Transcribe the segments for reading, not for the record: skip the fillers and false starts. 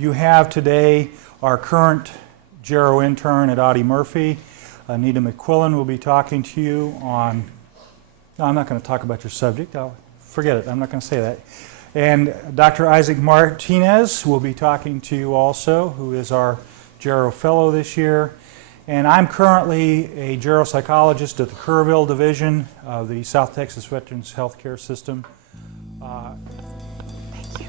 You have today our current Gero intern at Audie Murphy. Anita McQuillan will be talking to you on, no, I'm not going to talk about your subject. Forget it. I'm not going to say that. And Dr. Isaac Martinez will be talking to you also, who is our Gero Fellow this year. And I'm currently a geropsychologist at the Kerrville Division of the South Texas Veterans Healthcare System. Thank you.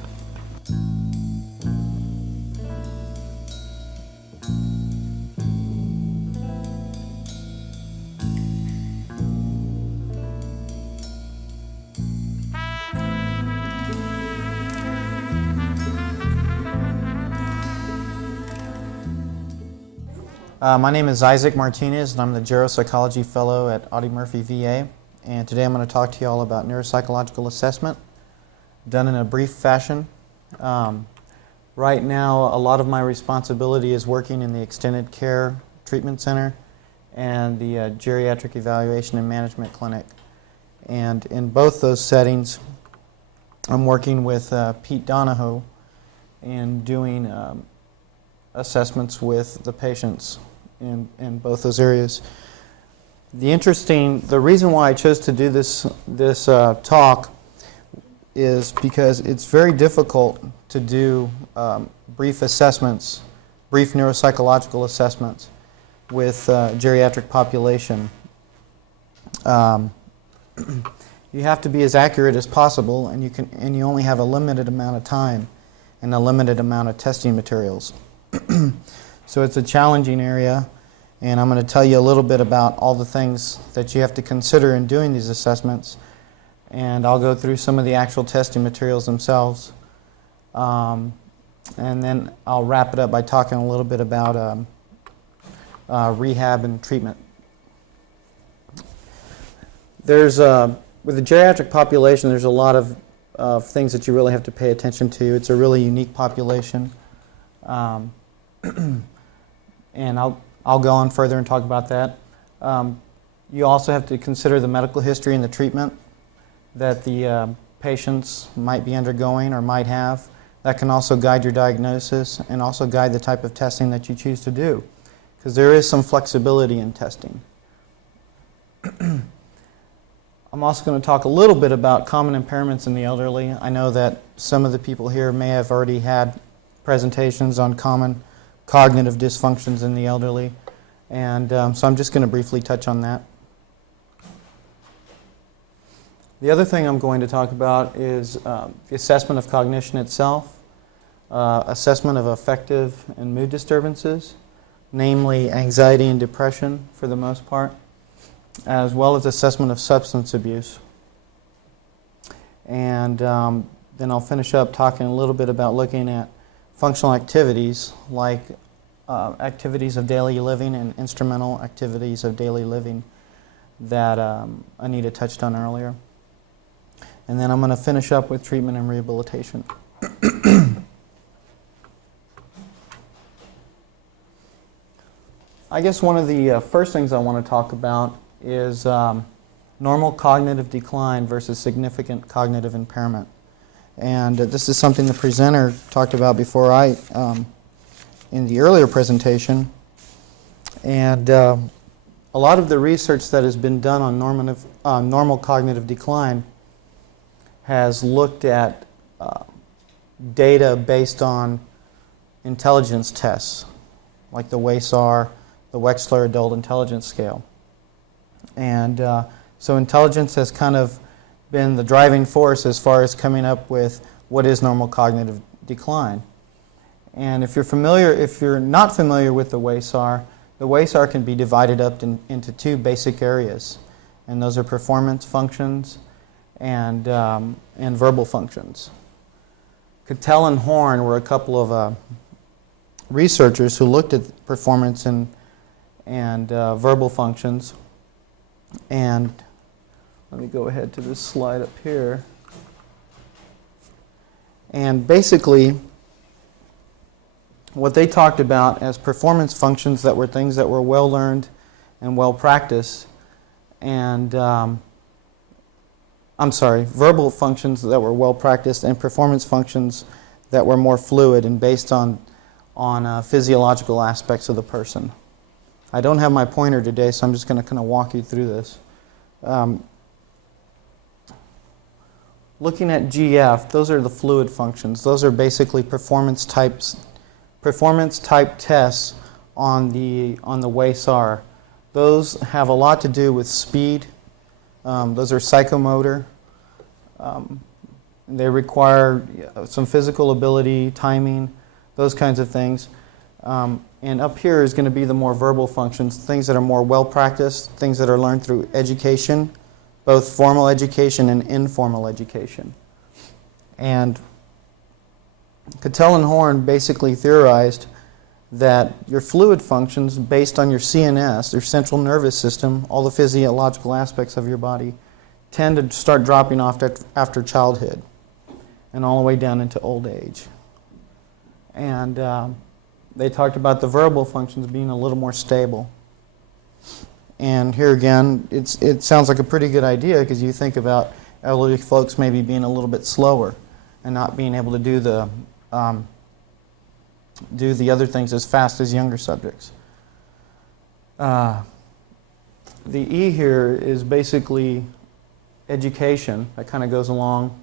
My name is Isaac Martinez, and I'm the Geropsychology Fellow at Audie Murphy VA. And today I'm going to talk to you all about Neuro-Psychological Assessment, done in a brief fashion. Right now, a lot of my responsibility is working in the Extended Care Treatment Center and the Geriatric Evaluation and Management Clinic. And in both those settings, I'm working with Pete Donahoe and doing assessments with the patients in both those areas. The reason why I chose to do this talk is because it's very difficult to do brief assessments, brief neuropsychological assessments with geriatric population. You have to be as accurate as possible, and you only have a limited amount of time and a limited amount of testing materials. So it's a challenging area, and I'm going to tell you a little bit about all the things that you have to consider in doing these assessments, and I'll go through some of the actual testing materials themselves, and then I'll wrap it up by talking a little bit about rehab and treatment. With the geriatric population, there's a lot of things that you really have to pay attention to. It's a really unique population. And I'll go on further and talk about that. You also have to consider the medical history and the treatment that the patients might be undergoing or might have. That can also guide your diagnosis and also guide the type of testing that you choose to do, because there is some flexibility in testing. I'm also going to talk a little bit about common impairments in the elderly. I know that some of the people here may have already had presentations on common cognitive dysfunctions in the elderly, and so I'm just going to briefly touch on that. The other thing I'm going to talk about is the assessment of cognition itself, assessment of affective and mood disturbances, namely anxiety and depression for the most part, as well as assessment of substance abuse. And then I'll finish up talking a little bit about looking at functional activities like activities of daily living and instrumental activities of daily living that Anita touched on earlier. And then I'm going to finish up with treatment and rehabilitation. I guess one of the first things I want to talk about is normal cognitive decline versus significant cognitive impairment. And this is something the presenter talked about before in the earlier presentation. And a lot of the research that has been done on normal cognitive decline has looked at data based on intelligence tests, like the WASAR, the Wechsler Adult Intelligence Scale. And so intelligence has kind of been the driving force as far as coming up with what is normal cognitive decline. And if you're not familiar with the WASAR can be divided up into two basic areas, and those are performance functions and verbal functions. Cattell and Horn were a couple of researchers who looked at performance and verbal functions. And let me go ahead to this slide up here. And basically, what they talked about as performance functions that were things that were well learned and well practiced, and verbal functions that were well practiced, and performance functions that were more fluid and based on physiological aspects of the person. I don't have my pointer today, so I'm just going to kind of walk you through this. Looking at GF, those are the fluid functions. Those are basically performance type tests on the WASAR. Those have a lot to do with speed. Those are psychomotor. They require some physical ability, timing, those kinds of things. And up here is going to be the more verbal functions, things that are more well-practiced, things that are learned through education, both formal education and informal education. And Cattell and Horn basically theorized that your fluid functions based on your CNS, your central nervous system, all the physiological aspects of your body, tend to start dropping off after childhood and all the way down into old age. And they talked about the verbal functions being a little more stable. And here again, it sounds like a pretty good idea because you think about elderly folks maybe being a little bit slower and not being able to do the other things as fast as younger subjects. The E here is basically education. That kind of goes along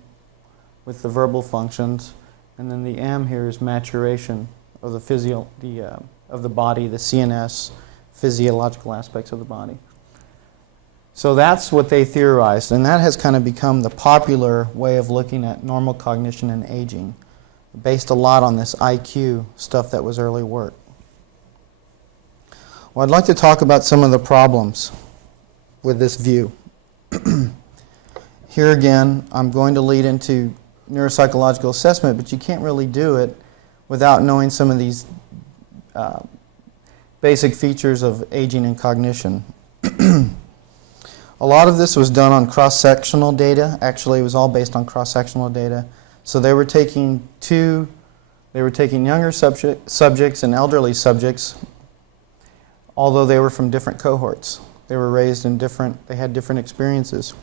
with the verbal functions. And then the M here is maturation of of the body, the CNS, physiological aspects of the body. So that's what they theorized, and that has kind of become the popular way of looking at normal cognition and aging, based a lot on this IQ stuff that was early work. Well, I'd like to talk about some of the problems with this view. Here again, I'm going to lead into neuropsychological assessment, but you can't really do it without knowing some of these basic features of aging and cognition. A lot of this was done on cross-sectional data. Actually, it was all based on cross-sectional data. So they were taking younger subjects and elderly subjects, although they were from different cohorts. They were raised in they had different experiences.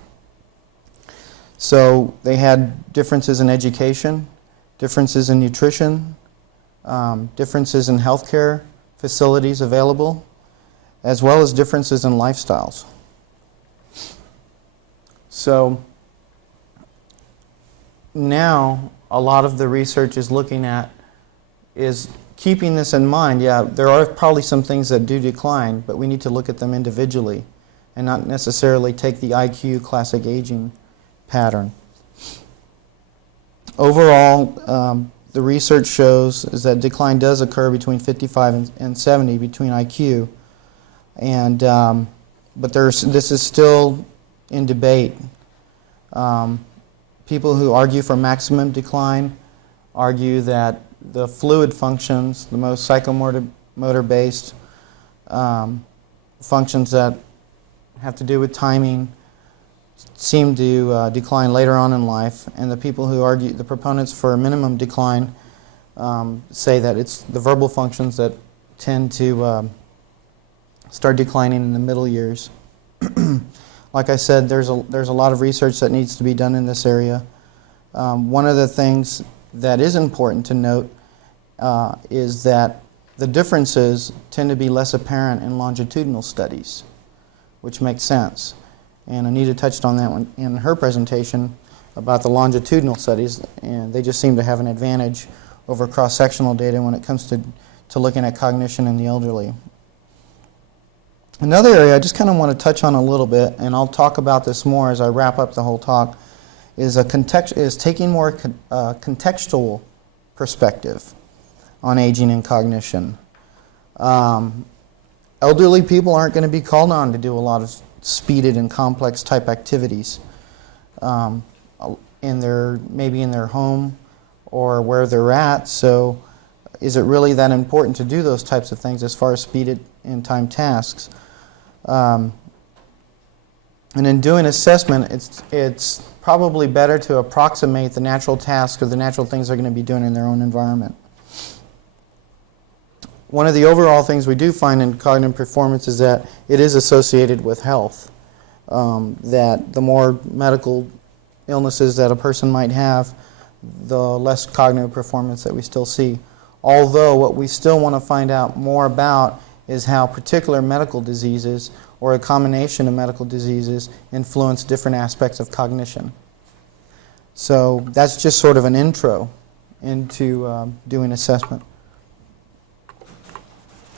So they had differences in education, differences in nutrition, differences in healthcare facilities available, as well as differences in lifestyles. So now a lot of the research is looking at is keeping this in mind. Yeah, there are probably some things that do decline, but we need to look at them individually and not necessarily take the IQ classic aging pattern. Overall, the research shows is that decline does occur between 55 and 70 between IQ, and but this is still in debate. People who argue for maximum decline argue that the fluid functions, the most psychomotor-based functions that have to do with timing, seem to decline later on in life, and the people who argue, the proponents for minimum decline, say that it's the verbal functions that tend to start declining in the middle years. Like I said, there's a lot of research that needs to be done in this area. One of the things that is important to note is that the differences tend to be less apparent in longitudinal studies, which makes sense. And Anita touched on that one in her presentation about the longitudinal studies, and they just seem to have an advantage over cross-sectional data when it comes to looking at cognition in the elderly. Another area I just kind of want to touch on a little bit, and I'll talk about this more as I wrap up the whole talk, is taking more contextual perspective on aging and cognition. Elderly people aren't going to be called on to do a lot of speeded and complex type activities maybe in their home or where they're at. So is it really that important to do those types of things as far as speeded and time tasks? And in doing assessment, it's probably better to approximate the natural tasks or the natural things they're going to be doing in their own environment. One of the overall things we do find in cognitive performance is that it is associated with health. That the more medical illnesses that a person might have, the less cognitive performance that we still see. Although what we still want to find out more about is how particular medical diseases or a combination of medical diseases influence different aspects of cognition. So that's just sort of an intro into doing assessment.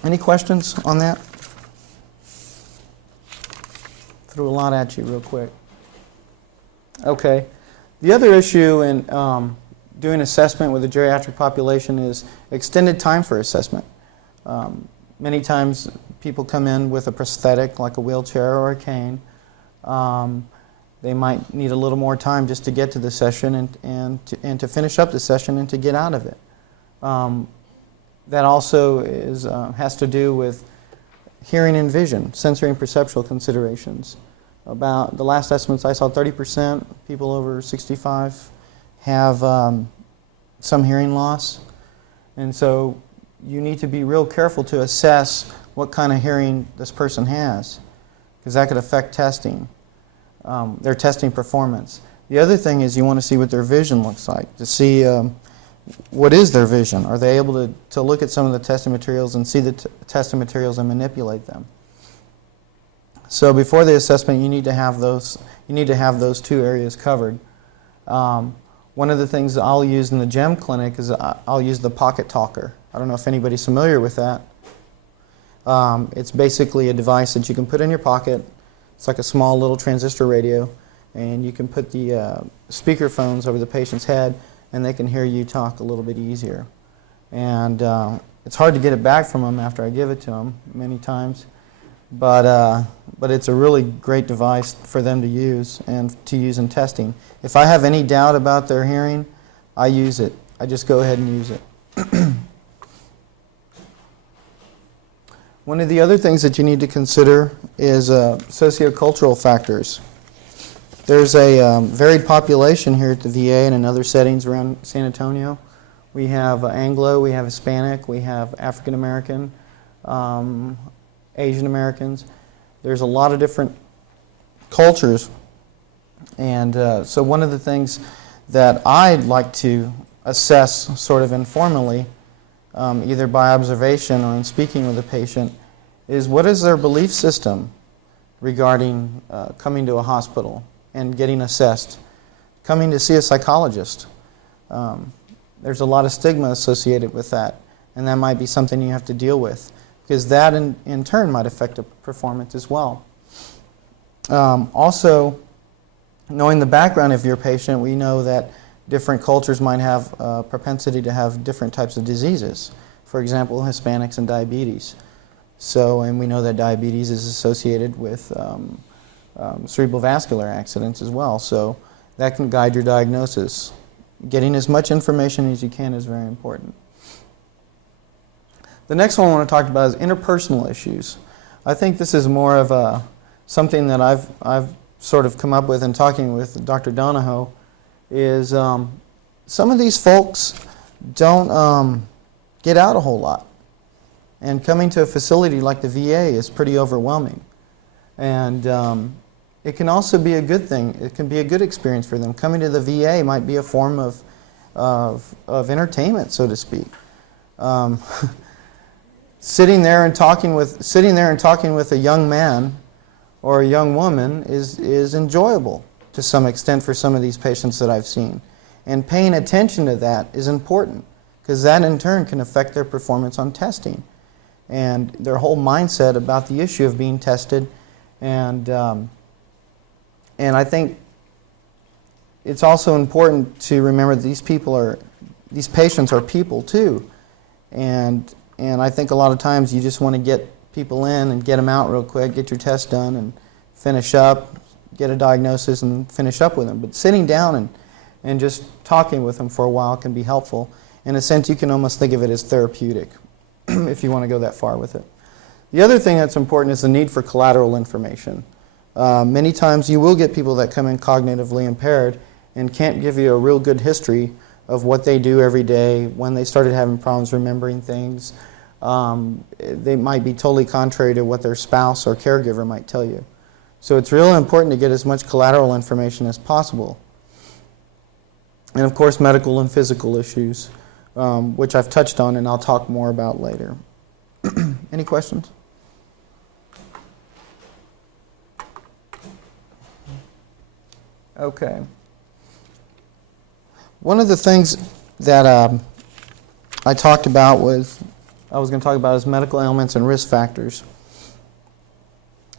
Any questions on that? Threw a lot at you real quick. Okay. The other issue in doing assessment with the geriatric population is extended time for assessment. Many times people come in with a prosthetic like a wheelchair or a cane. They might need a little more time just to get to the session and to finish up the session and to get out of it. That also has to do with hearing and vision, sensory and perceptual considerations. About the last estimates I saw, 30% people over 65 have some hearing loss. And so you need to be real careful to assess what kind of hearing this person has, because that could affect testing, their testing performance. The other thing is you want to see what their vision looks like, to see what is their vision. Are they able to look at some of the testing materials and see the testing materials and manipulate them? So before the assessment, you need to have those. You need to have those two areas covered. One of the things I'll use in the GEM clinic is I'll use the pocket talker. I don't know if anybody's familiar with that. It's basically a device that you can put in your pocket. It's like a small little transistor radio, and you can put the speaker phones over the patient's head, and they can hear you talk a little bit easier. And it's hard to get it back from them after I give it to them many times. But it's a really great device for them to use and to use in testing. If I have any doubt about their hearing, I use it. I just go ahead and use it. One of the other things that you need to consider is sociocultural factors. There's a varied population here at the VA and in other settings around San Antonio. We have Anglo, we have Hispanic, we have African American, Asian Americans. There's a lot of different cultures, and so one of the things that I'd like to assess sort of informally, either by observation or in speaking with a patient, is what is their belief system regarding coming to a hospital and getting assessed, coming to see a psychologist. There's a lot of stigma associated with that, and that might be something you have to deal with, because that in turn might affect a performance as well. Also, knowing the background of your patient, we know that different cultures might have a propensity to have different types of diseases. For example, Hispanics and diabetes. So, and we know that diabetes is associated with cerebral vascular accidents as well. So that can guide your diagnosis. Getting as much information as you can is very important. The next one I want to talk about is interpersonal issues. I think this is more of something that I've sort of come up with in talking with Dr. Donahoe, is some of these folks don't get out a whole lot. And coming to a facility like the VA is pretty overwhelming. And it can also be a good thing. It can be a good experience for them. Coming to the VA might be a form of entertainment, so to speak. Sitting there and talking with a young man or a young woman is enjoyable to some extent for some of these patients that I've seen. And paying attention to that is important, because that in turn can affect their performance on testing and their whole mindset about the issue of being tested. And I think it's also important to remember that these patients are people too. And I think a lot of times you just want to get people in and get them out real quick, get your test done and finish up, get a diagnosis and finish up with them. But sitting down and just talking with them for a while can be helpful. In a sense, you can almost think of it as therapeutic if you want to go that far with it. The other thing that's important is the need for collateral information. Many times you will get people that come in cognitively impaired and can't give you a real good history of what they do every day, when they started having problems remembering things. They might be totally contrary to what their spouse or caregiver might tell you. So it's really important to get as much collateral information as possible. And of course, medical and physical issues, which I've touched on and I'll talk more about later. Any questions? Okay. One of the things that I talked about was, I was going to talk about is medical ailments and risk factors.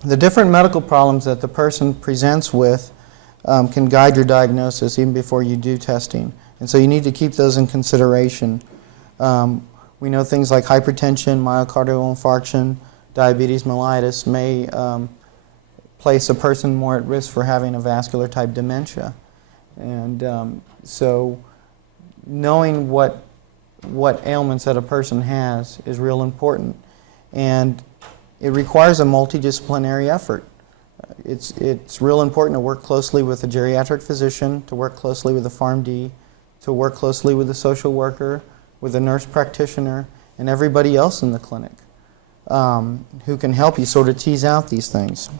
The different medical problems that the person presents with can guide your diagnosis even before you do testing. And so you need to keep those in consideration. We know things like hypertension, myocardial infarction, diabetes mellitus may place a person more at risk for having a vascular type dementia. And so knowing what ailments that a person has is real important. And it requires a multidisciplinary effort. It's real important to work closely with a geriatric physician, to work closely with a PharmD, to work closely with a social worker, with a nurse practitioner, and everybody else in the clinic who can help you sort of tease out these things.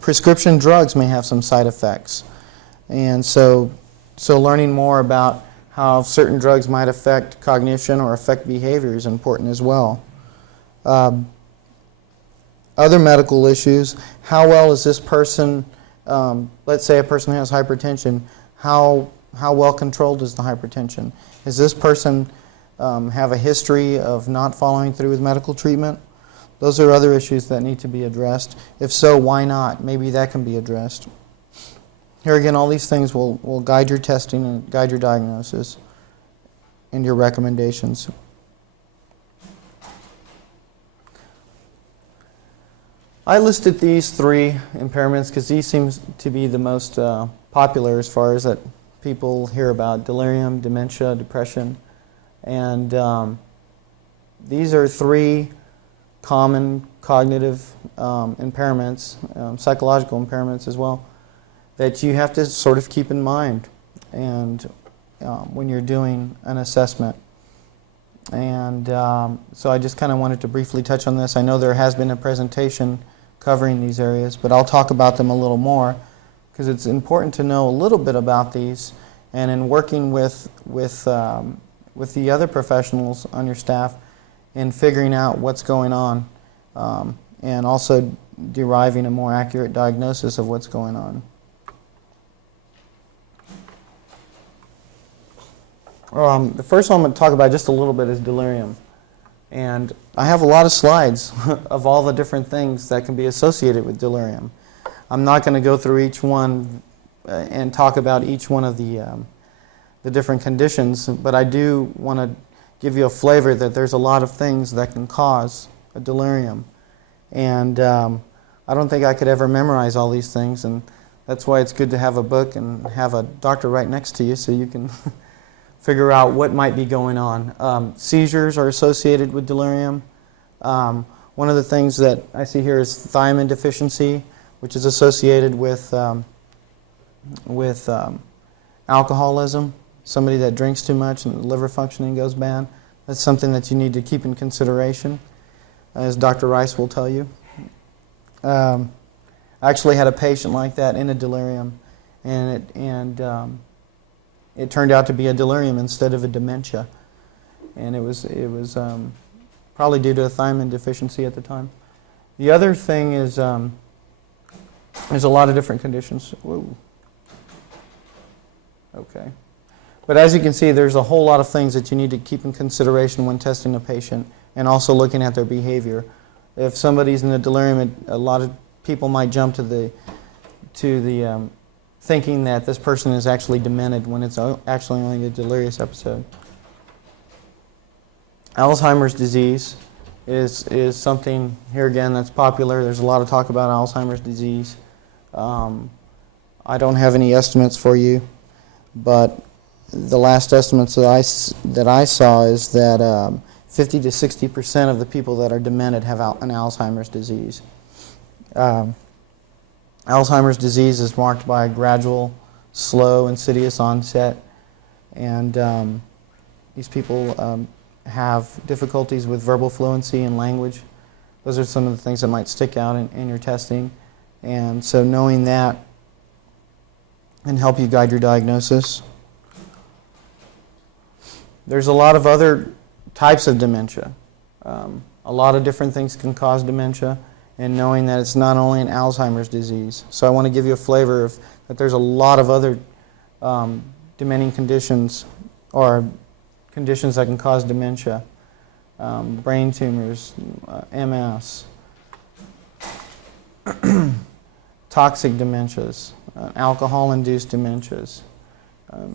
Prescription drugs may have some side effects. And so learning more about how certain drugs might affect cognition or affect behavior is important as well. Other medical issues, how well is this person, let's say a person has hypertension, how well controlled is the hypertension? Does this person have a history of not following through with medical treatment? Those are other issues that need to be addressed. If so, why not? Maybe that can be addressed. Here again, all these things will guide your testing and guide your diagnosis and your recommendations. I listed these three impairments because these seem to be the most popular as far as that people hear about: delirium, dementia, depression. And these are three common cognitive impairments, psychological impairments as well, that you have to sort of keep in mind and when you're doing an assessment. And so I just kind of wanted to briefly touch on this. I know there has been a presentation covering these areas, but I'll talk about them a little more because it's important to know a little bit about these. And in working with the other professionals on your staff in figuring out what's going on and also deriving a more accurate diagnosis of what's going on. The first one I'm going to talk about just a little bit is delirium. And I have a lot of slides of all the different things that can be associated with delirium. I'm not going to go through each one and talk about each one of the different conditions, but I do want to give you a flavor that there's a lot of things that can cause a delirium. And I don't think I could ever memorize all these things, and that's why it's good to have a book and have a doctor right next to you so you can figure out what might be going on. Seizures are associated with delirium. One of the things that I see here is thiamine deficiency, which is associated with alcoholism. Somebody that drinks too much and liver functioning goes bad. That's something that you need to keep in consideration, as Dr. Rice will tell you. I actually had a patient like that in a delirium, and it turned out to be a delirium instead of a dementia, and it was probably due to a thiamine deficiency at the time. The other thing is there's a lot of different conditions. Whoa. Okay. But as you can see, there's a whole lot of things that you need to keep in consideration when testing a patient and also looking at their behavior. If somebody's in a delirium, a lot of people might jump to the thinking that this person is actually demented when it's actually only a delirious episode. Alzheimer's disease is something, here again, that's popular. There's a lot of talk about Alzheimer's disease. I don't have any estimates for you, but the last estimates that I saw is that 50 to 60% of the people that are demented have an Alzheimer's disease. Alzheimer's disease is marked by a gradual, slow, insidious onset, and these people have difficulties with verbal fluency and language. Those are some of the things that might stick out in your testing. And so knowing that and help you guide your diagnosis. There's a lot of other types of dementia. A lot of different things can cause dementia, and knowing that it's not only an Alzheimer's disease. So I want to give you a flavor of that there's a lot of other dementing conditions or conditions that can cause dementia. Brain tumors, MS, toxic dementias, alcohol-induced dementias.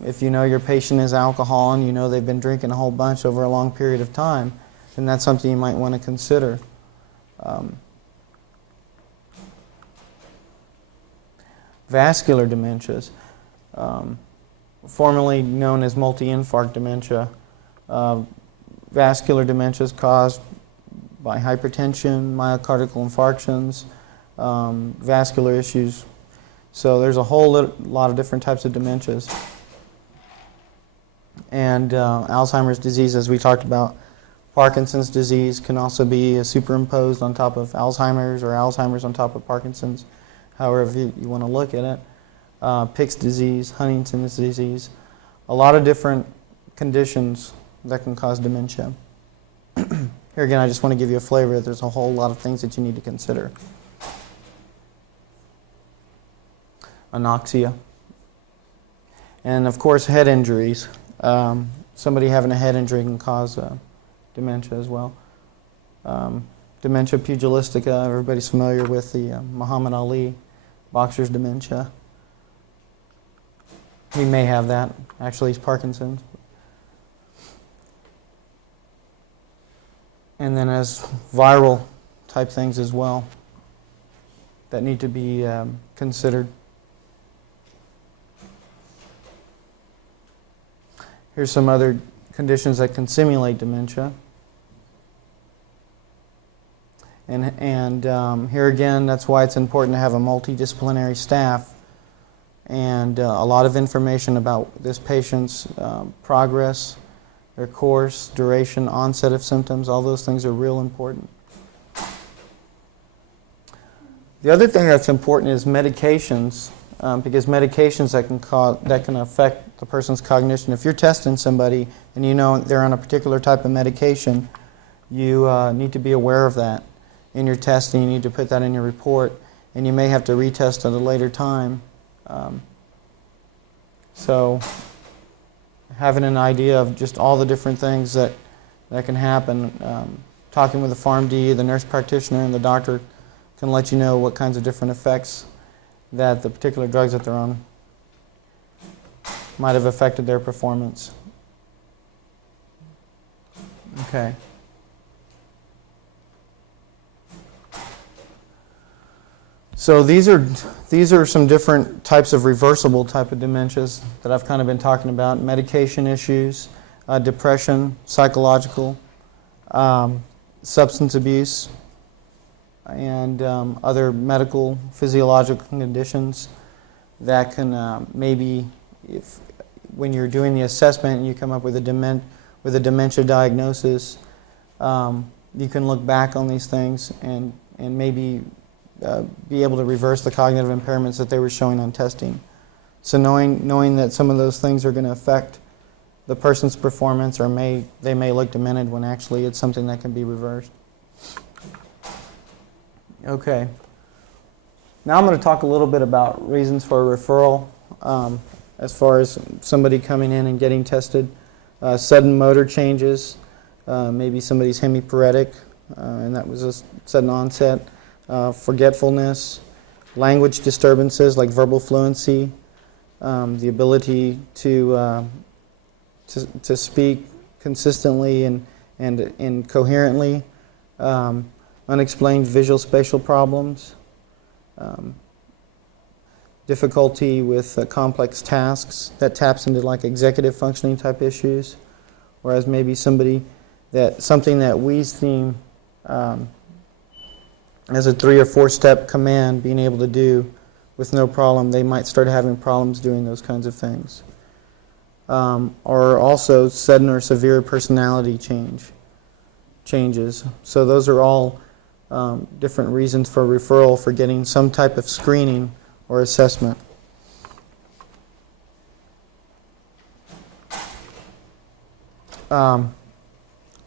If you know your patient is alcohol and you know they've been drinking a whole bunch over a long period of time, then that's something you might want to consider. Vascular dementias, formerly known as multi-infarct dementia. Vascular dementias caused by hypertension, myocardial infarctions, vascular issues. So there's a whole lot of different types of dementias. And Alzheimer's disease, as we talked about, Parkinson's disease can also be superimposed on top of Alzheimer's, or Alzheimer's on top of Parkinson's, however you want to look at it. Pick's disease, Huntington's disease, a lot of different conditions that can cause dementia. Here again, I just want to give you a flavor that there's a whole lot of things that you need to consider. Anoxia. And of course, head injuries. Somebody having a head injury can cause dementia as well. Dementia pugilistica, everybody's familiar with the Muhammad Ali boxer's dementia. He may have that. Actually, he's Parkinson's. And then as viral type things as well that need to be considered. Here's some other conditions that can simulate dementia. And here again, that's why it's important to have a multidisciplinary staff and a lot of information about this patient's progress, their course, duration, onset of symptoms. All those things are real important. The other thing that's important is medications, because medications that can affect the person's cognition. If you're testing somebody and you know they're on a particular type of medication, you need to be aware of that in your testing. You need to put that in your report, and you may have to retest at a later time. So having an idea of just all the different things that can happen, talking with the PharmD, the nurse practitioner, and the doctor can let you know what kinds of different effects that the particular drugs that they're on might have affected their performance. Okay. So these are some different types of reversible type of dementias that I've kind of been talking about. Medication issues, depression, psychological, substance abuse, and other medical physiological conditions that can maybe, if when you're doing the assessment and you come up with a dementia diagnosis, you can look back on these things and maybe be able to reverse the cognitive impairments that they were showing on testing. So knowing that some of those things are going to affect the person's performance, or they may look demented when actually it's something that can be reversed. Okay. Now I'm going to talk a little bit about reasons for referral, as far as somebody coming in and getting tested. Sudden motor changes, maybe somebody's hemiparetic, and that was a sudden onset. Forgetfulness, language disturbances like verbal fluency, the ability to speak consistently and coherently, unexplained visual spatial problems, difficulty with complex tasks that taps into like executive functioning type issues, whereas maybe something that we seem as a 3 or 4 step command being able to do with no problem, they might start having problems doing those kinds of things. Or also sudden or severe personality changes. So those are all different reasons for referral for getting some type of screening or assessment. I'm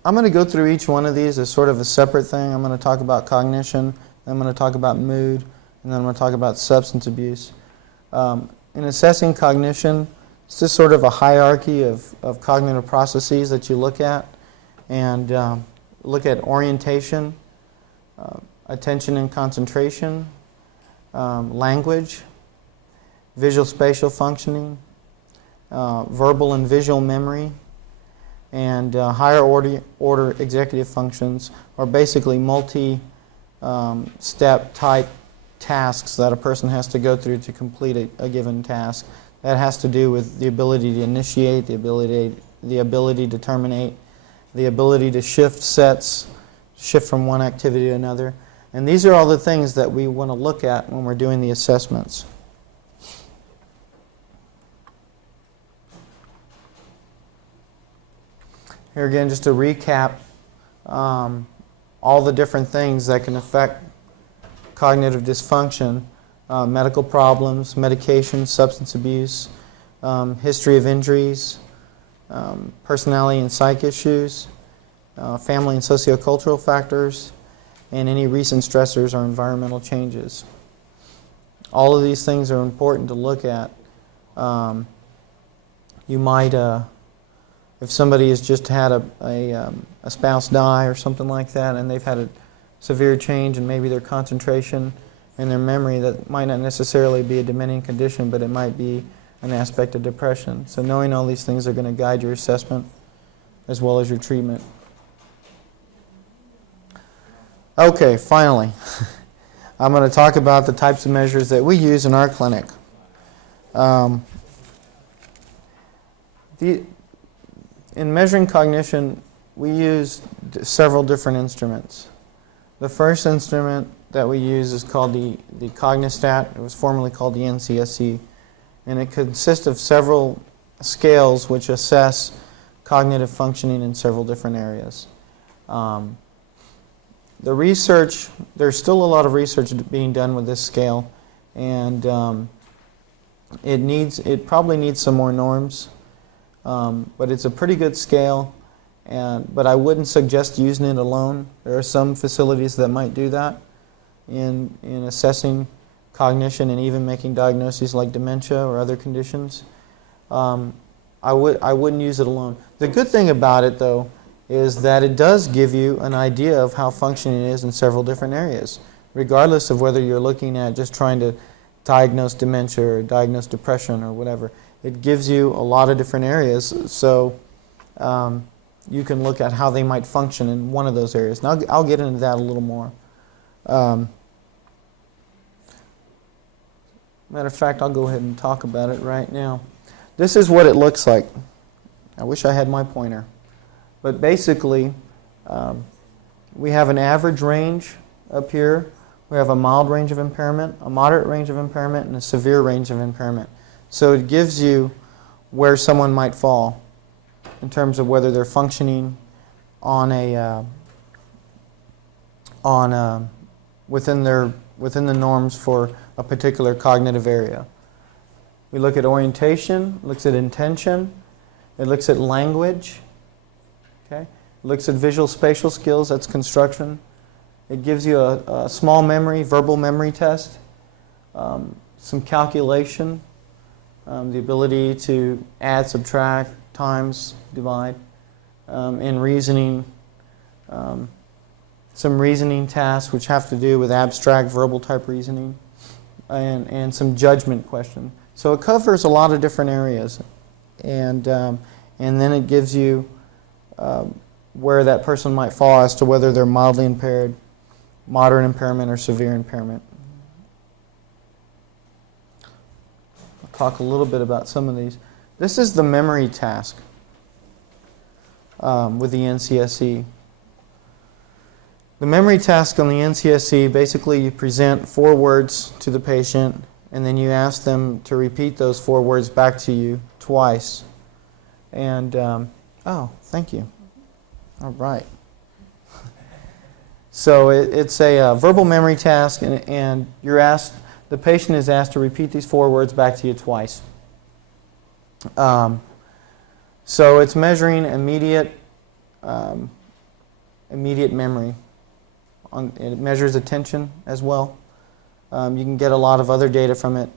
going to go through each one of these as sort of a separate thing. I'm going to talk about cognition, then I'm going to talk about mood, and then I'm going to talk about substance abuse. In assessing cognition, it's just sort of a hierarchy of cognitive processes that you look at. And look at orientation, attention and concentration, language, visual spatial functioning, verbal and visual memory, and higher order executive functions are basically multi-step type tasks that a person has to go through to complete a given task. That has to do with the ability to initiate, the ability to terminate, the ability to shift sets, shift from one activity to another. And these are all the things that we want to look at when we're doing the assessments. Here again, just to recap all the different things that can affect cognitive dysfunction, medical problems, medication, substance abuse, history of injuries, personality and psych issues, family and sociocultural factors, and any recent stressors or environmental changes. All of these things are important to look at. You might, if somebody has just had a spouse die or something like that, and they've had a severe change in maybe their concentration and their memory, that might not necessarily be a dementing condition, but it might be an aspect of depression. So knowing all these things are going to guide your assessment as well as your treatment. Okay, finally, I'm going to talk about the types of measures that we use in our clinic. In measuring cognition, we use several different instruments. The first instrument that we use is called the Cognistat. It was formerly called the NCSE. And it consists of several scales which assess cognitive functioning in several different areas. The research, there's still a lot of research being done with this scale, and it probably needs some more norms, but it's a pretty good scale, but I wouldn't suggest using it alone. There are some facilities that might do that in assessing cognition and even making diagnoses like dementia or other conditions. I wouldn't use it alone. The good thing about it, though, is that it does give you an idea of how functioning is in several different areas, regardless of whether you're looking at just trying to diagnose dementia or diagnose depression or whatever. It gives you a lot of different areas, so you can look at how they might function in one of those areas. Now, I'll get into that a little more. Matter of fact, I'll go ahead and talk about it right now. This is what it looks like. I wish I had my pointer. But basically, we have an average range up here. We have a mild range of impairment, a moderate range of impairment, and a severe range of impairment. So it gives you where someone might fall in terms of whether they're functioning on within the norms for a particular cognitive area. We look at orientation, looks at intention, it looks at language, okay? It looks at visual spatial skills, that's construction. It gives you a small memory, verbal memory test, some calculation, the ability to add, subtract, times, divide, and reasoning, some reasoning tasks which have to do with abstract verbal type reasoning, and some judgment question. So it covers a lot of different areas, and then it gives you where that person might fall as to whether they're mildly impaired, moderate impairment, or severe impairment. I'll talk a little bit about some of these. This is the memory task with the NCSE. The memory task on the NCSE, basically you present 4 words to the patient, and then you ask them to repeat those 4 words back to you twice. And, oh, thank you. All right. So it's a verbal memory task, and you're asked, the patient is asked to repeat these 4 words back to you twice. So it's measuring immediate memory. It measures attention as well. You can get a lot of other data from it.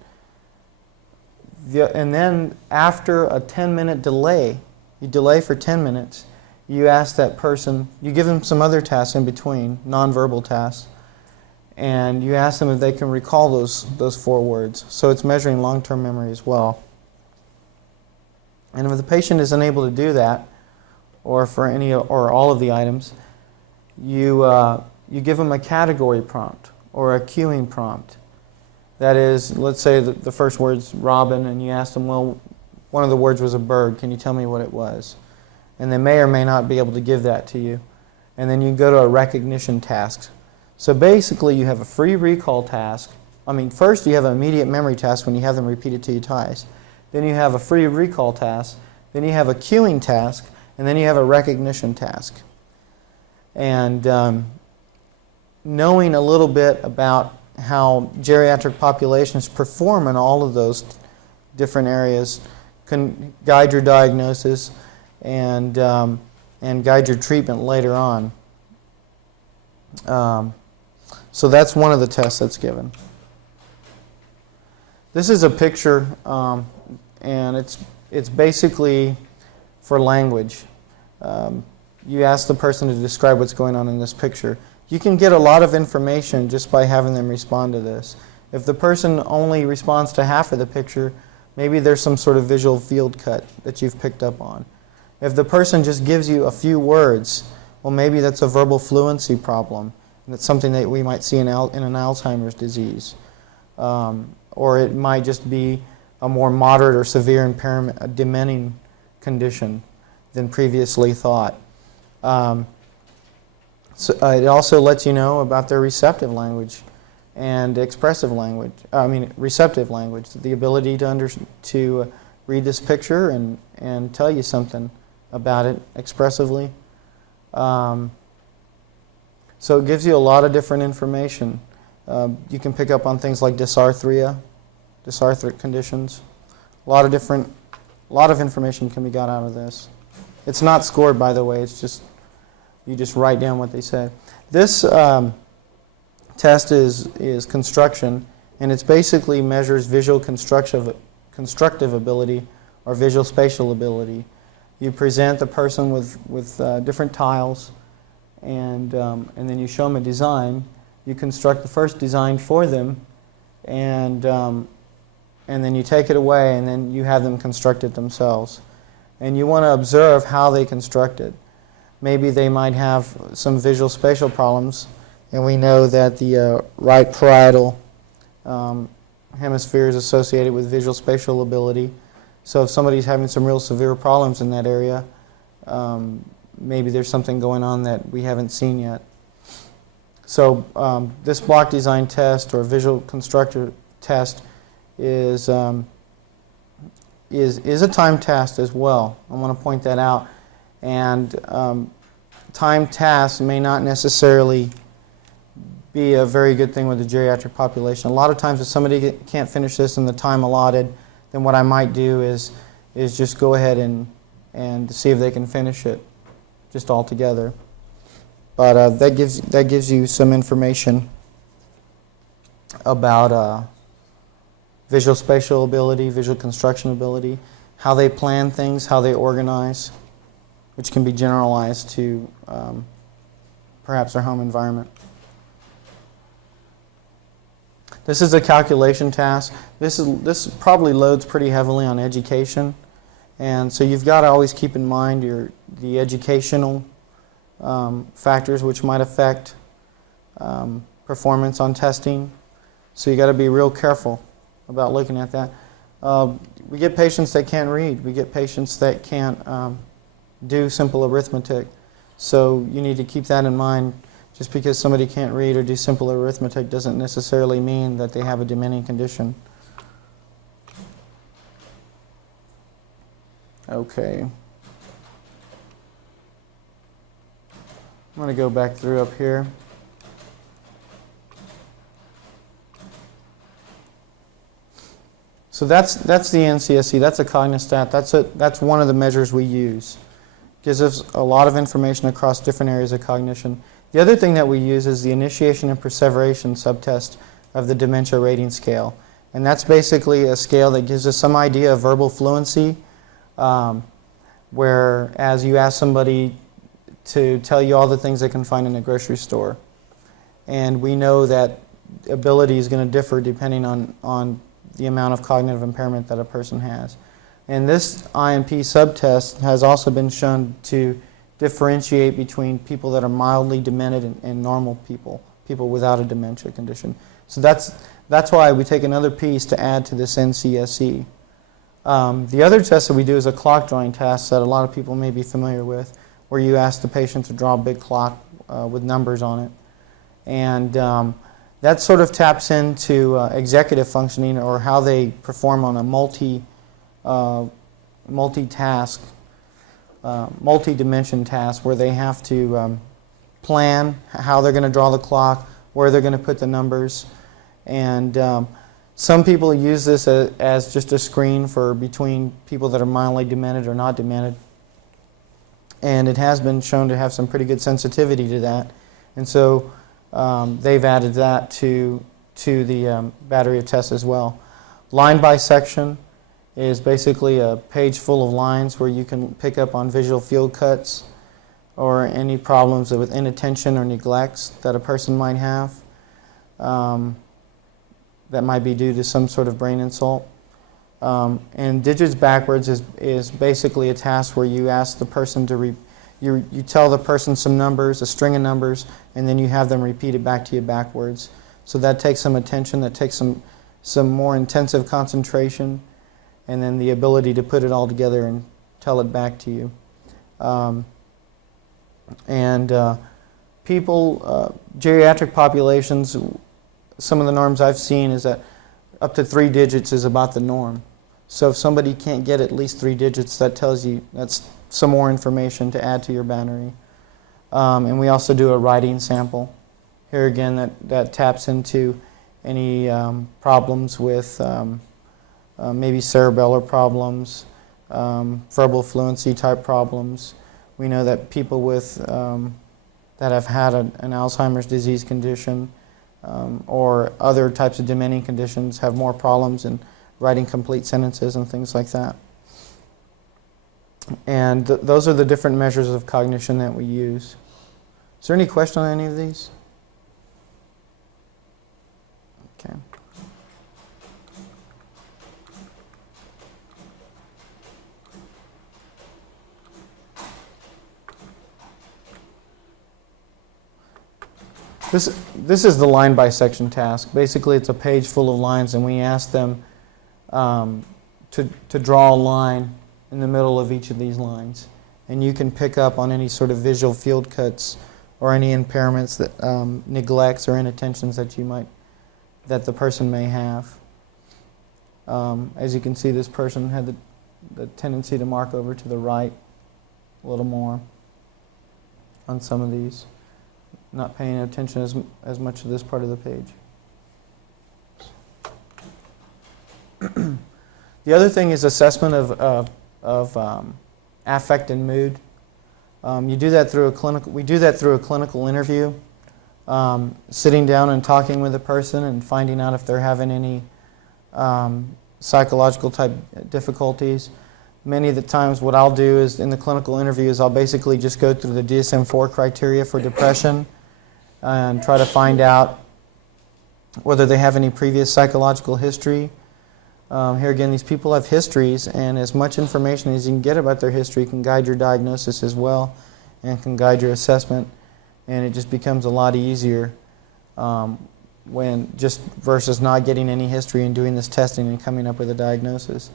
And then after a 10-minute delay, you delay for 10 minutes, you ask that person, you give them some other tasks in between, nonverbal tasks, and you ask them if they can recall those 4 words. So it's measuring long-term memory as well. And if the patient is unable to do that, or for any or all of the items, you give them a category prompt or a cueing prompt. That is, let's say the first word's robin, and you ask them, well, one of the words was a bird. Can you tell me what it was? And they may or may not be able to give that to you. And then you go to a recognition task. So basically, you have a free recall task. First you have an immediate memory task when you have them repeat it to you twice. Then you have a free recall task. Then you have a cueing task. And then you have a recognition task. And knowing a little bit about how geriatric populations perform in all of those different areas can guide your diagnosis and guide your treatment later on. So that's one of the tests that's given. This is a picture, and it's basically for language. You ask the person to describe what's going on in this picture. You can get a lot of information just by having them respond to this. If the person only responds to half of the picture, maybe there's some sort of visual field cut that you've picked up on. If the person just gives you a few words, well, maybe that's a verbal fluency problem. And it's something that we might see in an Alzheimer's disease. Or it might just be a more moderate or severe impairment, a dementing condition than previously thought. So it also lets you know about their receptive language and expressive language. Receptive language, the ability to read this picture and tell you something about it expressively. So it gives you a lot of different information. You can pick up on things like dysarthric conditions. A lot of information can be got out of this. It's not scored, by the way. It's just you just write down what they say. This test is construction, and it basically measures visual constructive ability or visual spatial ability. You present the person with different tiles, and then you show them a design. You construct the first design for them, and then you take it away, and then you have them construct it themselves. And you want to observe how they construct it. Maybe they might have some visual spatial problems, and we know that the right parietal hemisphere is associated with visual spatial ability. So if somebody's having some real severe problems in that area, maybe there's something going on that we haven't seen yet. So this block design test or visual constructor test is a time task as well. I want to point that out. And time tasks may not necessarily be a very good thing with the geriatric population. A lot of times if somebody can't finish this in the time allotted, then what I might do is just go ahead and see if they can finish it just all together. But that gives you some information about visual spatial ability, visual construction ability, how they plan things, how they organize, which can be generalized to perhaps their home environment. This is a calculation task. This probably loads pretty heavily on education, and so you've got to always keep in mind the educational factors which might affect performance on testing. So you got to be real careful about looking at that. We get patients that can't read. We get patients that can't do simple arithmetic. So you need to keep that in mind. Just because somebody can't read or do simple arithmetic doesn't necessarily mean that they have a dementing condition. Okay. I'm going to go back through up here. So that's the NCSE. That's a Cognostat. That's one of the measures we use. Gives us a lot of information across different areas of cognition. The other thing that we use is the initiation and perseveration subtest of the Dementia Rating Scale. And that's basically a scale that gives us some idea of verbal fluency, whereas you ask somebody to tell you all the things they can find in a grocery store. And we know that ability is going to differ depending on the amount of cognitive impairment that a person has. And this IMP subtest has also been shown to differentiate between people that are mildly demented and normal people without a dementia condition. So that's why we take another piece to add to this NCSE. The other test that we do is a clock drawing test that a lot of people may be familiar with, where you ask the patient to draw a big clock with numbers on it. And that sort of taps into executive functioning, or how they perform on a multi-task, multi-dimension task, where they have to plan how they're going to draw the clock, where they're going to put the numbers. And some people use this as just a screen for between people that are mildly demented or not demented. And it has been shown to have some pretty good sensitivity to that. And so they've added that to the battery of tests as well. Line bisection is basically a page full of lines where you can pick up on visual field cuts or any problems with inattention or neglects that a person might have that might be due to some sort of brain insult. And digits backwards is basically a task where you ask the person to you tell the person some numbers, a string of numbers, and then you have them repeat it back to you backwards. So that takes some attention, that takes some more intensive concentration, and then the ability to put it all together and tell it back to you. Geriatric populations, some of the norms I've seen is that up to 3 digits is about the norm. So if somebody can't get at least 3 digits, that tells you that's some more information to add to your battery. And we also do a writing sample. Here again, that taps into any problems with maybe cerebellar problems, verbal fluency type problems. We know that people with that have had an Alzheimer's disease condition or other types of dementing conditions have more problems in writing complete sentences and things like that. And those are the different measures of cognition that we use. Is there any question on any of these? Okay. This is the line bisection task. Basically, it's a page full of lines, and we ask them to draw a line in the middle of each of these lines. And you can pick up on any sort of visual field cuts or any impairments, that neglects or inattentions that the person may have. As you can see, this person had the tendency to mark over to the right a little more on some of these. Not paying attention as much to this part of the page. The other thing is assessment of affect and mood. You do that through a clinical. We do that through a clinical interview, sitting down and talking with a person and finding out if they're having any psychological type difficulties. Many of the times, what I'll do is in the clinical interview is I'll basically just go through the DSM-4 criteria for depression and try to find out whether they have any previous psychological history. Here again, these people have histories, and as much information as you can get about their history can guide your diagnosis as well and can guide your assessment, and it just becomes a lot easier when just versus not getting any history and doing this testing and coming up with a diagnosis.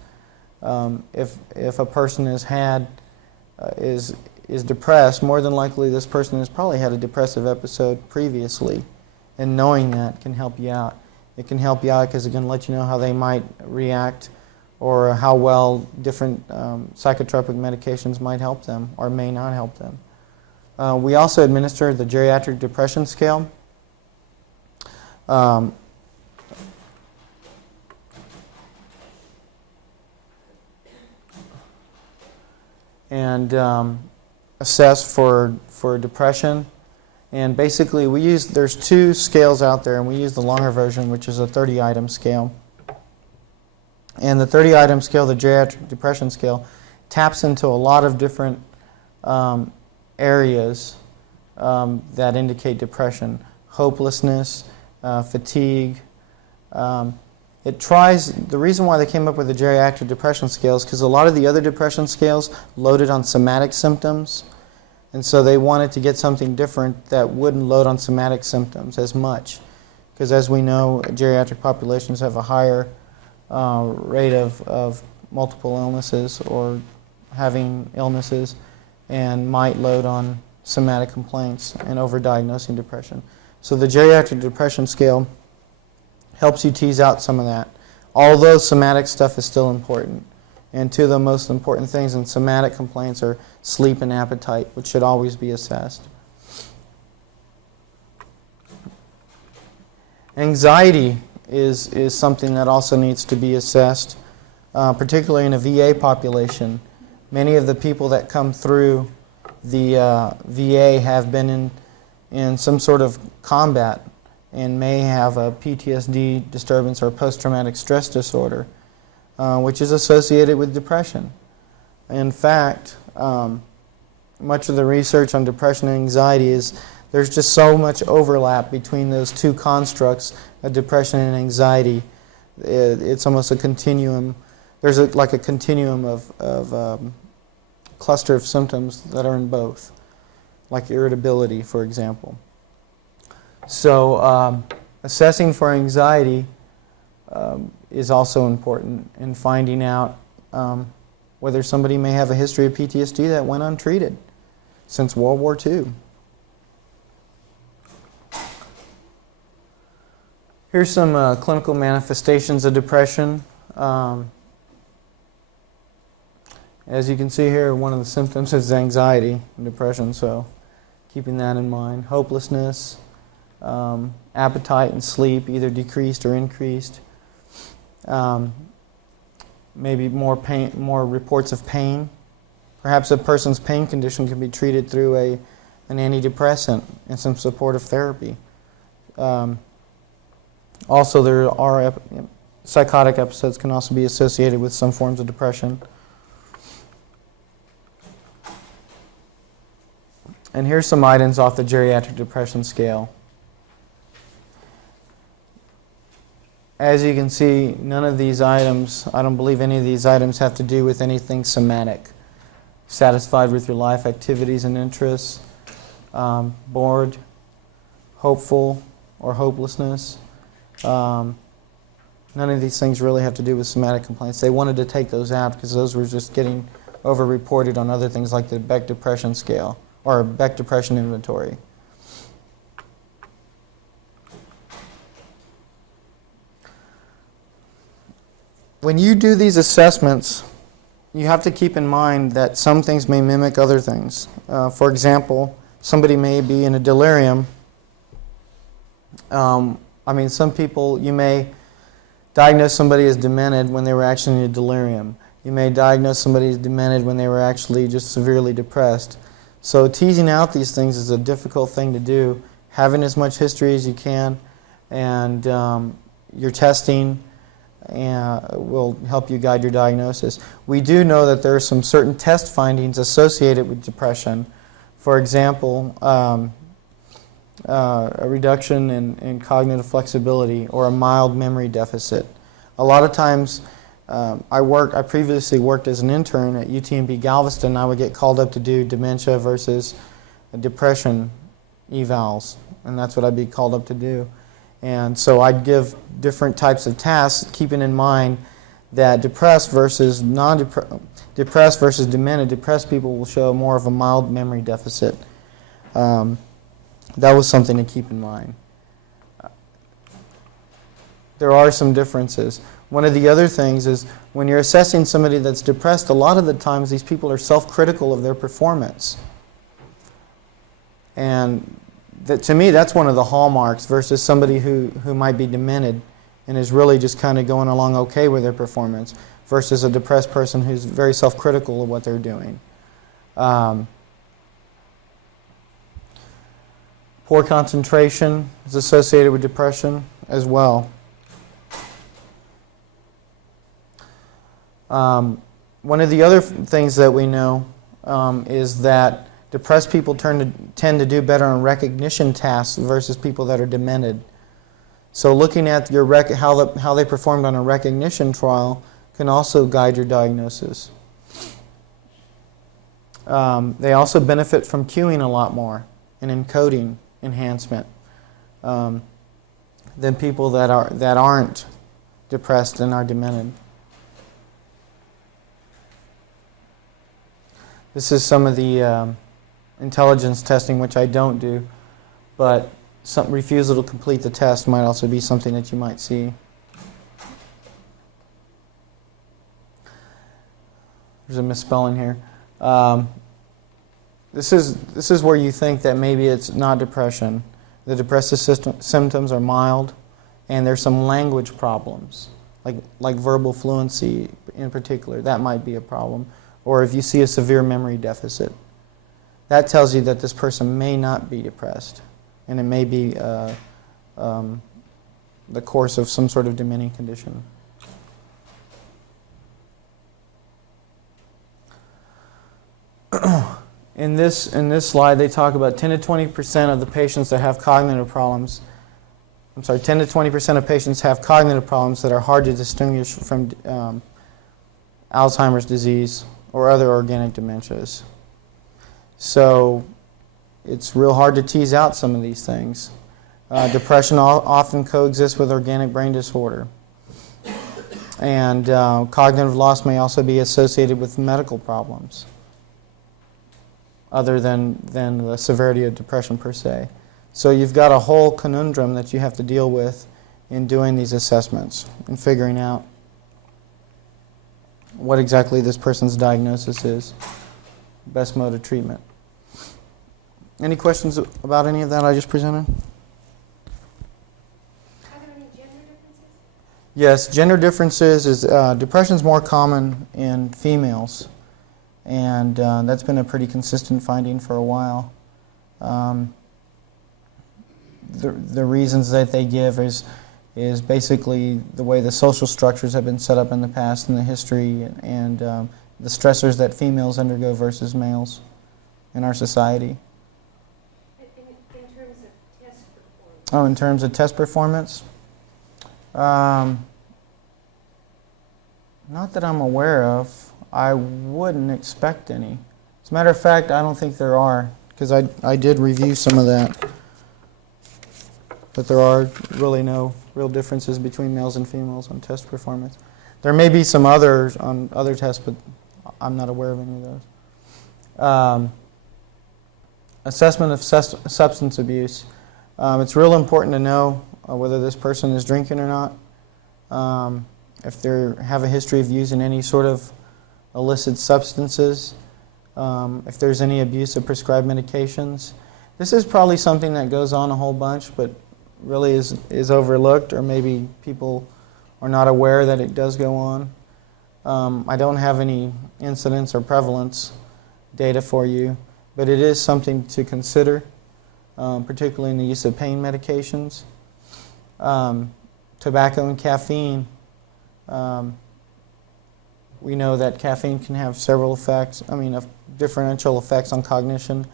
If a person is depressed, more than likely this person has probably had a depressive episode previously, and knowing that can help you out. It can help you out because it can let you know how they might react or how well different psychotropic medications might help them or may not help them. We also administer the Geriatric Depression Scale. and assess for depression. And basically there's 2 scales out there, and we use the longer version, which is a 30-item scale. And the 30-item scale, the geriatric depression scale, taps into a lot of different areas that indicate depression. Hopelessness, fatigue. The reason why they came up with the geriatric depression scale is because a lot of the other depression scales loaded on somatic symptoms, and so they wanted to get something different that wouldn't load on somatic symptoms as much, because as we know, geriatric populations have a higher rate of multiple illnesses or having illnesses, and might load on somatic complaints and overdiagnosing depression. So the geriatric depression scale helps you tease out some of that. Although somatic stuff is still important. And 2 of the most important things in somatic complaints are sleep and appetite, which should always be assessed. Anxiety is something that also needs to be assessed, particularly in a VA population. Many of the people that come through the VA have been in some sort of combat and may have a PTSD disturbance or post-traumatic stress disorder, which is associated with depression. In fact, much of the research on depression and anxiety is there's just so much overlap between those 2 constructs of depression and anxiety. It's almost a continuum. There's like a continuum of cluster of symptoms that are in both, like irritability, for example. So assessing for anxiety is also important in finding out whether somebody may have a history of PTSD that went untreated since World War II. Here's some clinical manifestations of depression. As you can see here, one of the symptoms is anxiety and depression, so keeping that in mind. Hopelessness, appetite and sleep, either decreased or increased. Maybe more pain, more reports of pain. Perhaps a person's pain condition can be treated through an antidepressant and some supportive therapy. Also, there are psychotic episodes can also be associated with some forms of depression. And here's some items off the geriatric depression scale. As you can see, none of these items, I don't believe any of these items have to do with anything somatic. Satisfied with your life activities and interests, bored, hopeful, or hopelessness. None of these things really have to do with somatic complaints. They wanted to take those out because those were just getting over-reported on other things like the Beck Depression Scale or Beck Depression Inventory. When you do these assessments, you have to keep in mind that some things may mimic other things. For example, somebody may be in a delirium. Some people, you may diagnose somebody as demented when they were actually in a delirium. You may diagnose somebody as demented when they were actually just severely depressed. So teasing out these things is a difficult thing to do. Having as much history as you can, and your testing will help you guide your diagnosis. We do know that there are some certain test findings associated with depression. For example, a reduction in cognitive flexibility or a mild memory deficit. A lot of times, I previously worked as an intern at UTMB Galveston, and I would get called up to do dementia versus depression evals, and that's what I'd be called up to do. And so I'd give different types of tasks, keeping in mind that depressed versus depressed versus demented, depressed people will show more of a mild memory deficit. That was something to keep in mind. There are some differences. One of the other things is when you're assessing somebody that's depressed, a lot of the times these people are self-critical of their performance. And to me, that's one of the hallmarks versus somebody who might be demented and is really just kind of going along okay with their performance versus a depressed person who's very self-critical of what they're doing. Poor concentration is associated with depression as well. One of the other things that we know is that depressed people tend to do better on recognition tasks versus people that are demented. So looking at your how they performed on a recognition trial can also guide your diagnosis. They also benefit from cueing a lot more and encoding enhancement than people that aren't depressed and are demented. This is some of the intelligence testing, which I don't do, but some refusal to complete the test might also be something that you might see. There's a misspelling here. This is where you think that maybe it's not depression. The depressive symptoms are mild, and there's some language problems, like verbal fluency in particular. That might be a problem. Or if you see a severe memory deficit, that tells you that this person may not be depressed, and it may be the course of some sort of dementing condition. In this slide, they talk about 10 to 20% of the patients that have cognitive problems. 10 to 20% of patients have cognitive problems that are hard to distinguish from Alzheimer's disease or other organic dementias. So it's real hard to tease out some of these things. Depression often coexists with organic brain disorder. And cognitive loss may also be associated with medical problems, other than the severity of depression per se. So you've got a whole conundrum that you have to deal with in doing these assessments and figuring out what exactly this person's diagnosis is, best mode of treatment. Any questions about any of that I just presented? Are there any gender differences? Yes, gender differences is, depression's more common in females. And that's been a pretty consistent finding for a while. The reasons that they give is basically the way the social structures have been set up in the past and the history and the stressors that females undergo versus males in our society. In terms of test performance? Oh, in terms of test performance? Not that I'm aware of. I wouldn't expect any. As a matter of fact, I don't think there are, because I did review some of that. But there are really no real differences between males and females on test performance. There may be some others on other tests, but I'm not aware of any of those. Assessment of substance abuse. It's real important to know whether this person is drinking or not. If they have a history of using any sort of illicit substances, if there's any abuse of prescribed medications. This is probably something that goes on a whole bunch, but really is overlooked, or maybe people are not aware that it does go on. I don't have any incidence or prevalence data for you, but it is something to consider, particularly in the use of pain medications. Tobacco and caffeine. We know that caffeine can have several effects, differential effects on cognition.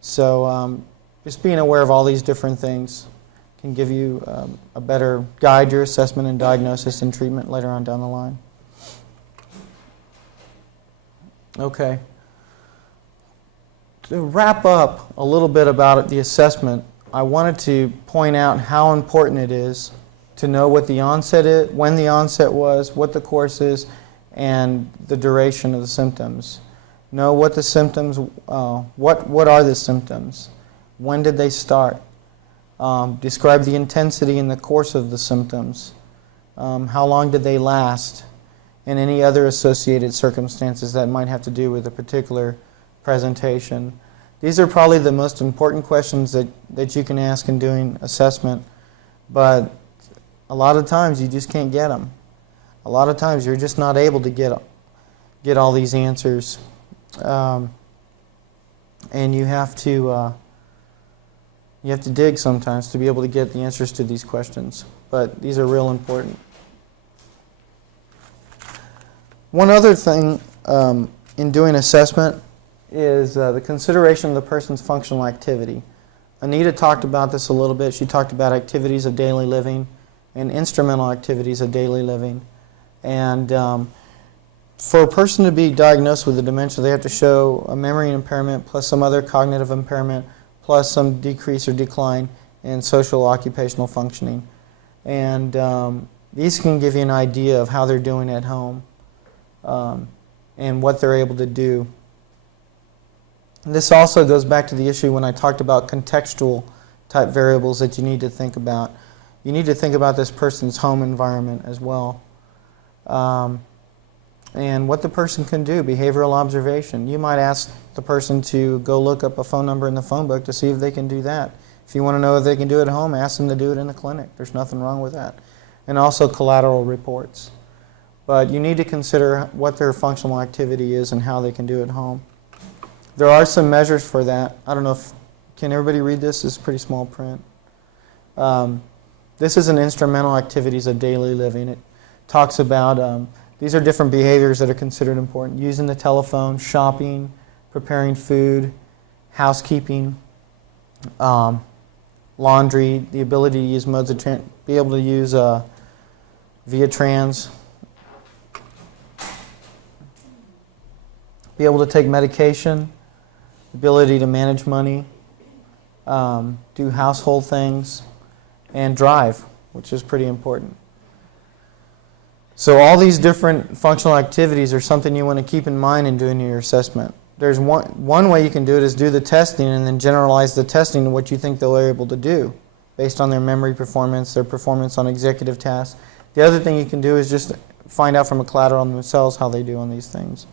So just being aware of all these different things can give you a better guide your assessment and diagnosis and treatment later on down the line. Okay. To wrap up a little bit about the assessment, I wanted to point out how important it is to know what the onset is, when the onset was, what the course is, and the duration of the symptoms. Know what the symptoms, what are the symptoms? When did they start? Describe the intensity and the course of the symptoms. How long did they last? And any other associated circumstances that might have to do with a particular presentation. These are probably the most important questions that you can ask in doing assessment, but a lot of times you just can't get them. A lot of times you're just not able to get all these answers. and you have to dig sometimes to be able to get the answers to these questions. But these are real important. One other thing in doing assessment is the consideration of the person's functional activity. Anita talked about this a little bit. She talked about activities of daily living and instrumental activities of daily living. And for a person to be diagnosed with a dementia, they have to show a memory impairment plus some other cognitive impairment plus some decrease or decline in social occupational functioning. And these can give you an idea of how they're doing at home and what they're able to do. This also goes back to the issue when I talked about contextual type variables that you need to think about. You need to think about this person's home environment as well. And what the person can do, behavioral observation. You might ask the person to go look up a phone number in the phone book to see if they can do that. If you want to know if they can do it at home, ask them to do it in the clinic. There's nothing wrong with that. And also collateral reports. But you need to consider what their functional activity is and how they can do it at home. There are some measures for that. I don't know if, can everybody read this? It's pretty small print. This is an instrumental activities of daily living. It talks about, these are different behaviors that are considered important. Using the telephone, shopping, preparing food, housekeeping, laundry, the ability to use modes of be able to use via trans, be able to take medication, ability to manage money, do household things, and drive, which is pretty important. So all these different functional activities are something you want to keep in mind in doing your assessment. There's one way you can do it is do the testing and then generalize the testing to what you think they're able to do based on their memory performance, their performance on executive tasks. The other thing you can do is just find out from a collateral on themselves how they do on these things.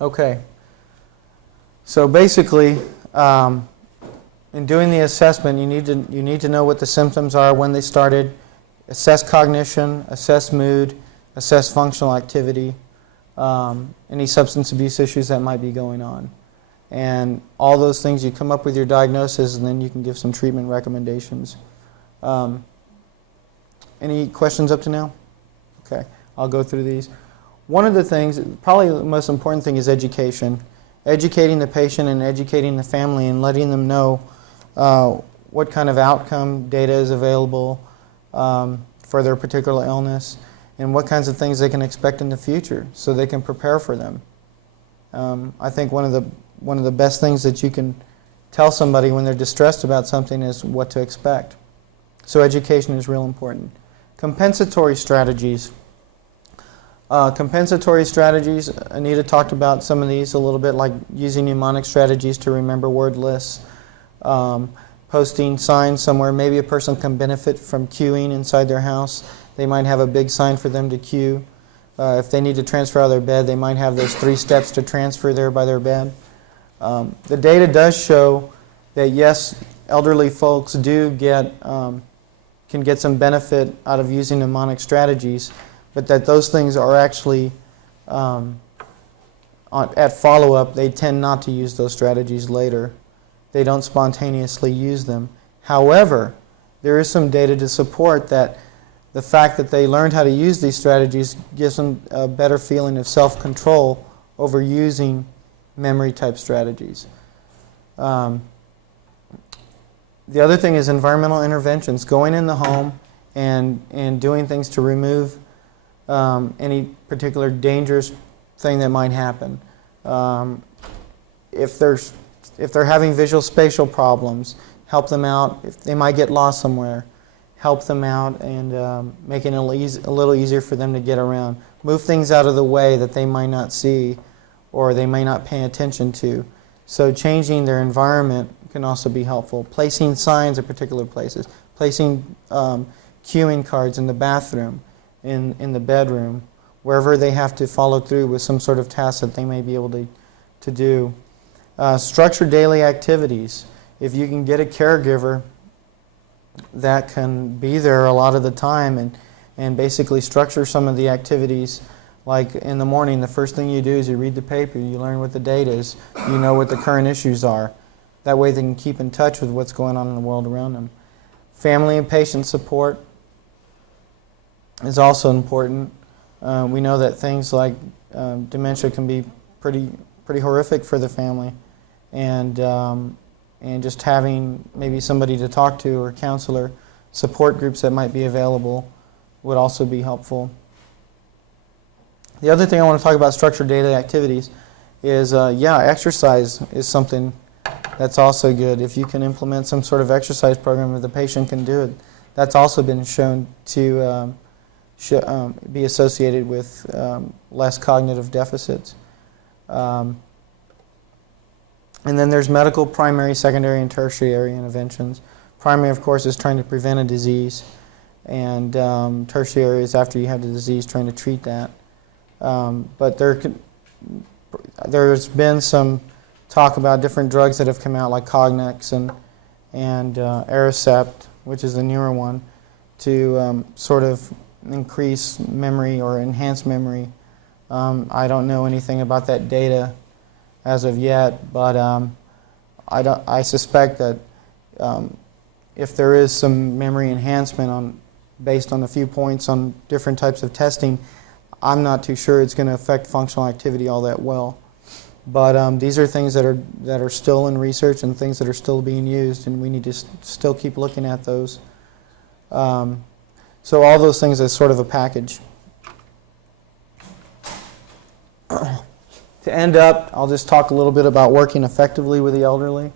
Okay. So basically, in doing the assessment, you need to know what the symptoms are, when they started, assess cognition, assess mood, assess functional activity, any substance abuse issues that might be going on. And all those things, you come up with your diagnosis, and then you can give some treatment recommendations. Any questions up to now? Okay, I'll go through these. One of the things, probably the most important thing, is education. Educating the patient and educating the family and letting them know what kind of outcome data is available for their particular illness and what kinds of things they can expect in the future so they can prepare for them. I think one of the best things that you can tell somebody when they're distressed about something is what to expect. So education is real important. Compensatory strategies. Anita talked about some of these a little bit, like using mnemonic strategies to remember word lists, posting signs somewhere. Maybe a person can benefit from queuing inside their house. They might have a big sign for them to queue. If they need to transfer out of their bed, they might have those 3 steps to transfer there by their bed. The data does show that yes, elderly folks do can get some benefit out of using mnemonic strategies, but that those things are actually, at follow-up, they tend not to use those strategies later. They don't spontaneously use them. However, there is some data to support that the fact that they learned how to use these strategies gives them a better feeling of self-control over using memory-type strategies. The other thing is environmental interventions, going in the home and doing things to remove any particular dangerous thing that might happen. If they're having visual spatial problems, help them out. If they might get lost somewhere, help them out and make it a little easier for them to get around. Move things out of the way that they might not see or they may not pay attention to. So changing their environment can also be helpful. Placing signs at particular places. Placing queuing cards in the bathroom, in the bedroom, wherever they have to follow through with some sort of task that they may be able to do. Structure daily activities. If you can get a caregiver that can be there a lot of the time and basically structure some of the activities Like in the morning, the first thing you do is you read the paper, you learn what the date is, you know what the current issues are. That way they can keep in touch with what's going on in the world around them. Family and patient support is also important. We know that things like dementia can be pretty horrific for the family, and just having maybe somebody to talk to or counselor, support groups that might be available would also be helpful. The other thing I want to talk about structured daily activities is, exercise is something that's also good. If you can implement some sort of exercise program where the patient can do it, that's also been shown to be associated with less cognitive deficits. And then there's medical, primary, secondary, and tertiary interventions. Primary, of course, is trying to prevent a disease, and tertiary is after you have the disease, trying to treat that. But there's been some talk about different drugs that have come out, like Cognex and Aricept, which is the newer one, to sort of increase memory or enhance memory. I don't know anything about that data as of yet, but I suspect that if there is some memory enhancement based on a few points on different types of testing, I'm not too sure it's going to affect functional activity all that well. But these are things that are still in research and things that are still being used, and we need to still keep looking at those. So all those things as sort of a package. To end up, I'll just talk a little bit about working effectively with the elderly.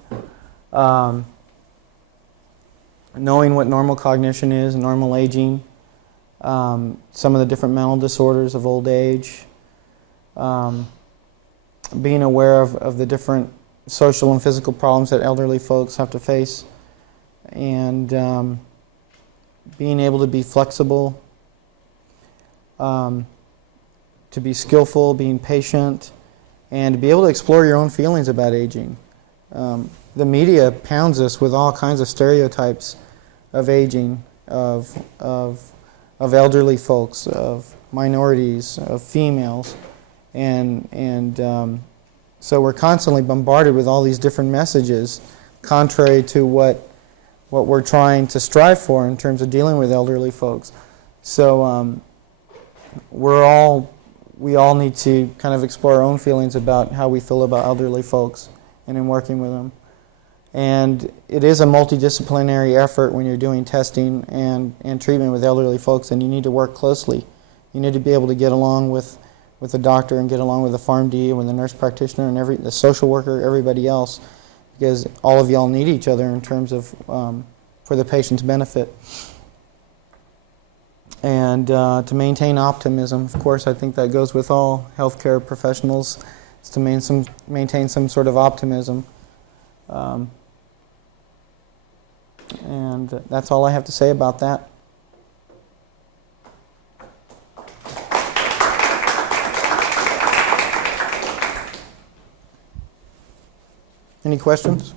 Knowing what normal cognition is, normal aging, some of the different mental disorders of old age, being aware of the different social and physical problems that elderly folks have to face, and being able to be flexible, to be skillful, being patient, and to be able to explore your own feelings about aging. The media pounds us with all kinds of stereotypes of aging, of elderly folks, of minorities, of females, and so we're constantly bombarded with all these different messages, contrary to what we're trying to strive for in terms of dealing with elderly folks. So we all need to kind of explore our own feelings about how we feel about elderly folks and in working with them. And it is a multidisciplinary effort when you're doing testing and treatment with elderly folks, and you need to work closely. You need to be able to get along with the doctor and get along with the PharmD and with the nurse practitioner and the social worker, everybody else, because all of y'all need each other in terms of for the patient's benefit. And to maintain optimism, of course, I think that goes with all healthcare professionals, is to maintain some sort of optimism. And that's all I have to say about that. Any questions?